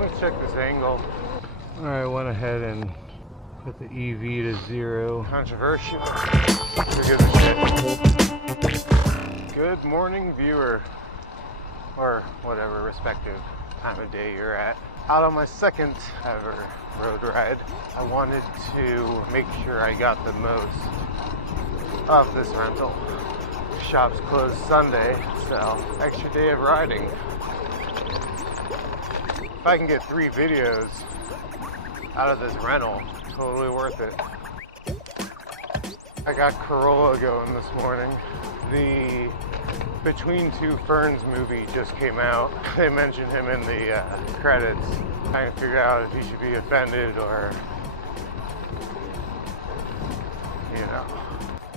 Let's check this angle. Alright, I went ahead and put the EV to 0. Controversial. Who gives a shit? Good morning, viewer. Or whatever respective time of day you're at. Out on my second ever road ride, I wanted to make sure I got the most of this rental. Shop's closed Sunday, so extra day of riding. If I can get 3 videos out of this rental, totally worth it. I got Corolla going this morning. The Between Two Ferns movie just came out. They mentioned him in the credits. Trying to figure out if he should be offended or, you know.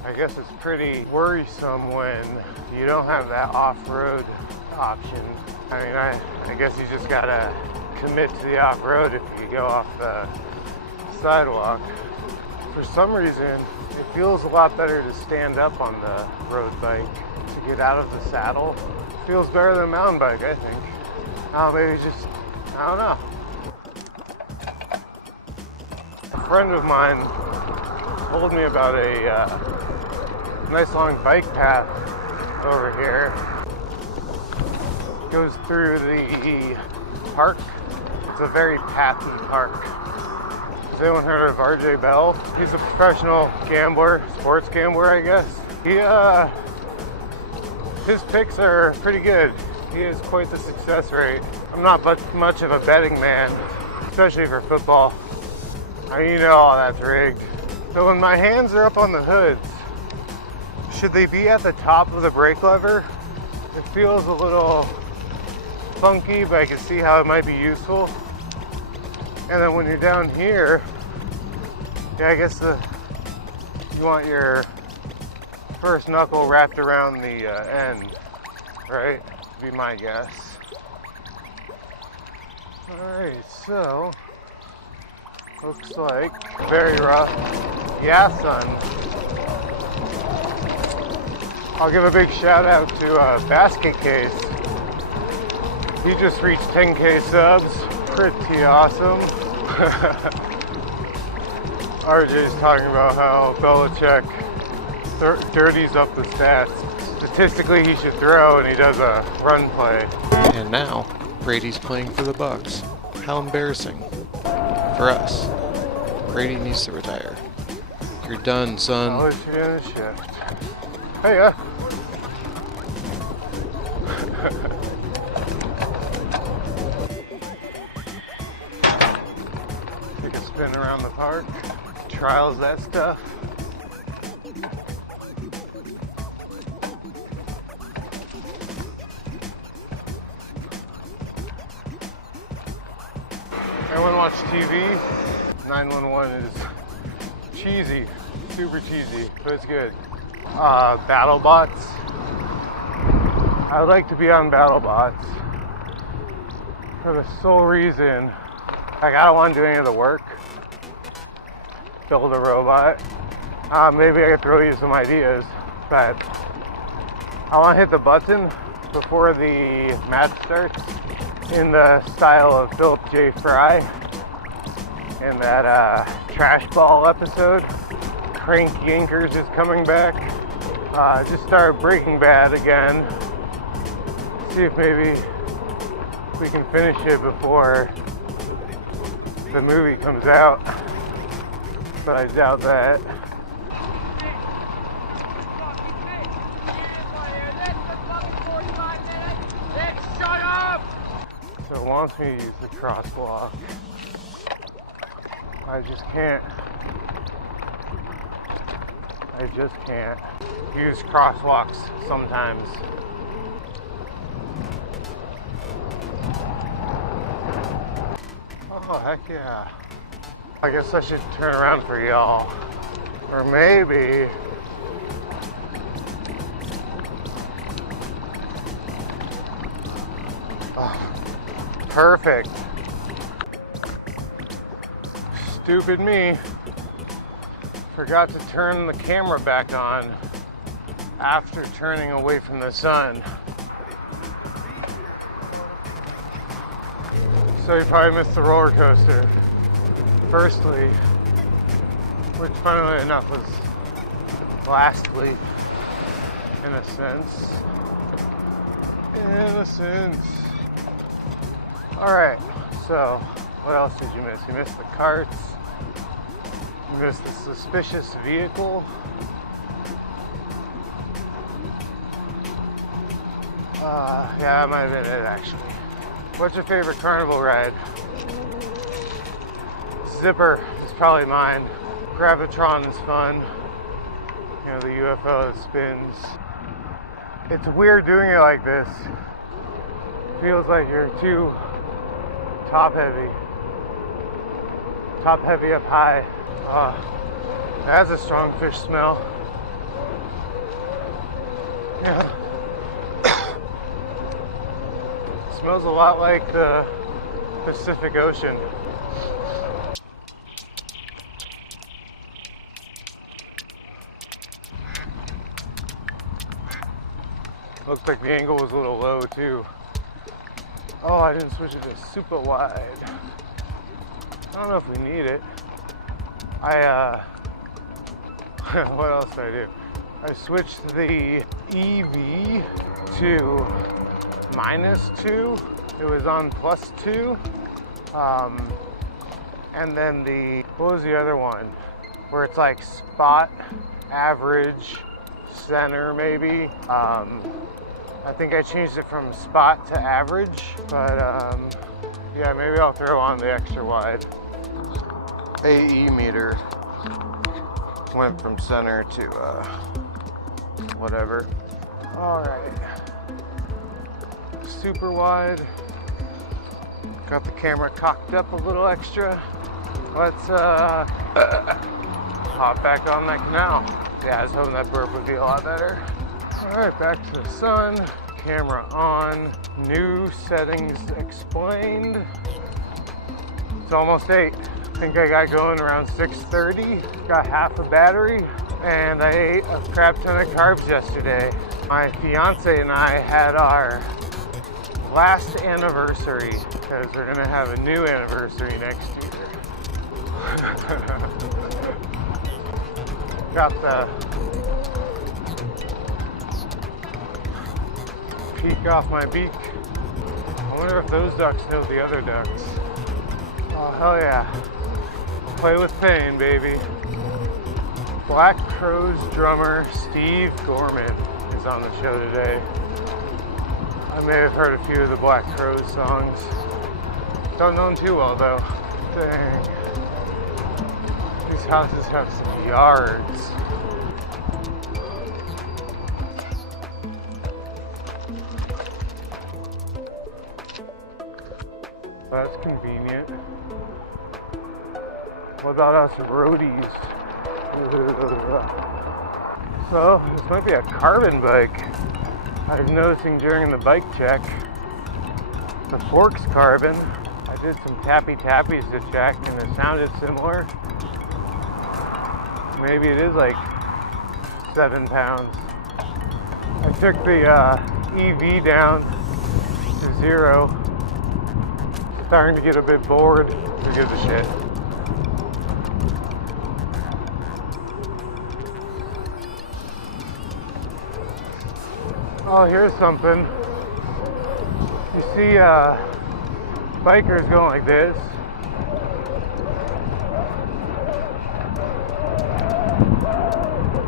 I guess it's pretty worrisome when you don't have that off-road option. I mean, I guess you just gotta commit to the off-road if you go off the sidewalk. For some reason, it feels a lot better to stand up on the road bike to get out of the saddle. It feels better than a mountain bike, I think. Maybe just, I don't know. A friend of mine told me about a nice long bike path over here. It goes through the park. It's a very pathy park. Has anyone heard of RJ Bell? He's a professional gambler, sports gambler, I guess. His picks are pretty good. He has quite the success rate. I'm not much of a betting man, especially for football. I mean, you know all that's rigged. So when my hands are up on the hoods, should they be at the top of the brake lever? It feels a little funky, but I can see how it might be useful. And then when you're down here, yeah, I guess you want your first knuckle wrapped around the end, right? Would be my guess. Alright, so looks like very rough. Yeah, son. I'll give a big shout out to Basket Case. He just reached 10K subs. Pretty awesome. RJ's talking about how Belichick dirties up the stats. Statistically, he should throw, and he does a run play. And now, Brady's playing for the Bucks. How embarrassing. For us. Brady needs to retire. You're done, son. I'll let you in the shift. Hey, Take a spin around the park. Trials that stuff. Everyone watch TV? 911 is cheesy, super cheesy, but it's good. BattleBots. I would like to be on BattleBots for the sole reason, like, I don't want to do any of the work. Build a robot. Maybe I could throw you some ideas, but I want to hit the button before the match starts in the style of Philip J. Fry in that Trash Ball episode. Crank Yankers is coming back. Just start Breaking Bad again. See if maybe we can finish it before the movie comes out. But I doubt that. So it wants me to use the crosswalk. I just can't use crosswalks sometimes. Oh, heck yeah. I guess I should turn around for y'all. Or maybe... Oh, perfect. Stupid me. Forgot to turn the camera back on after turning away from the sun. So you probably missed the roller coaster. Firstly, which funnily enough was lastly, in a sense. Alright, so what else did you miss? You missed the carts. You missed the suspicious vehicle. Yeah, that might have been it actually. What's your favorite carnival ride? Zipper is probably mine. Gravitron is fun. You know, the UFO that spins. It's weird doing it like this. Feels like you're too top heavy up high. That's a strong fish smell. Yeah. Smells a lot like the Pacific Ocean. Looks like the angle was a little low too. Oh, I didn't switch it to super wide. I don't know if we need it. What else did I do? I switched the EV to -2. It was on +2. And then what was the other one? Where it's like spot, average, center maybe. I think I changed it from spot to average, but yeah, maybe I'll throw on the extra wide. AE meter went from center to whatever. All right, super wide. Got the camera cocked up a little extra. Let's hop back on that canal. Yeah, I was hoping that burp would be a lot better. All right, back to the sun. Camera on. New settings explained. It's almost 8. I think I got going around 6:30. Got half a battery, and I ate a crap ton of carbs yesterday. My fiance and I had our last anniversary because we're gonna have a new anniversary next year. Got the peek off my beak. I wonder if those ducks know the other ducks. Oh, hell yeah. Play with pain, baby. Black Crowes drummer Steve Gorman is on the show today. I may have heard a few of the Black Crowes songs. Don't know them too well though. Dang. These houses have some yards. That's convenient. What about us roadies? So, this might be a carbon bike. I was noticing during the bike check, the fork's carbon. I did some tappy-tappies to check and it sounded similar. Maybe it is like 7 pounds. I took the EV down to 0. Starting to get a bit bored. Who gives a shit? Oh, here's something. You see bikers going like this.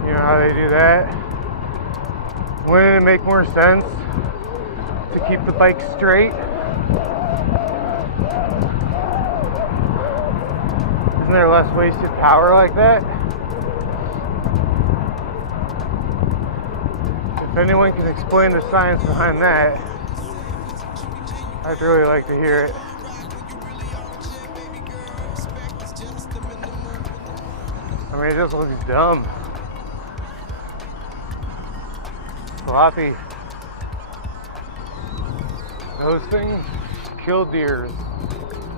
You know how they do that? Wouldn't it make more sense to keep the bike straight? Isn't there less wasted power like that? If anyone can explain the science behind that, I'd really like to hear it. I mean, it just looks dumb. Sloppy. Those things kill deers.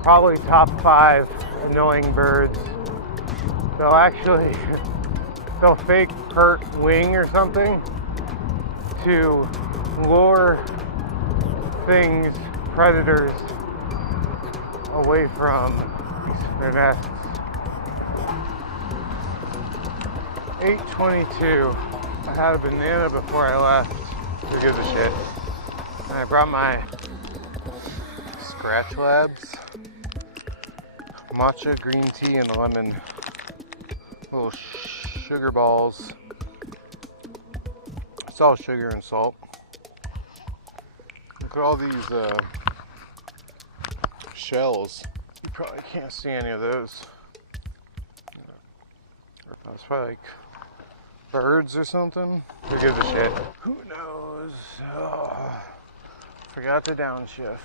Probably top 5 annoying birds. They'll fake perk wing or something to lure things, predators, away from their nests. 8:22. I had a banana before I left. Who gives a shit? And I brought my Scratch Labs matcha green tea and lemon little sugar balls. It's all sugar and salt. Look at all these shells. You probably can't see any of those. It's probably like birds or something. Who gives a shit? Who knows? Oh, forgot to downshift.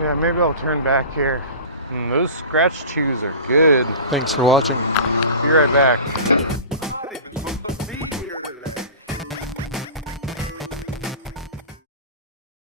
Yeah, maybe I'll turn back here. Those scratch chews are good. Thanks for watching. Be right back.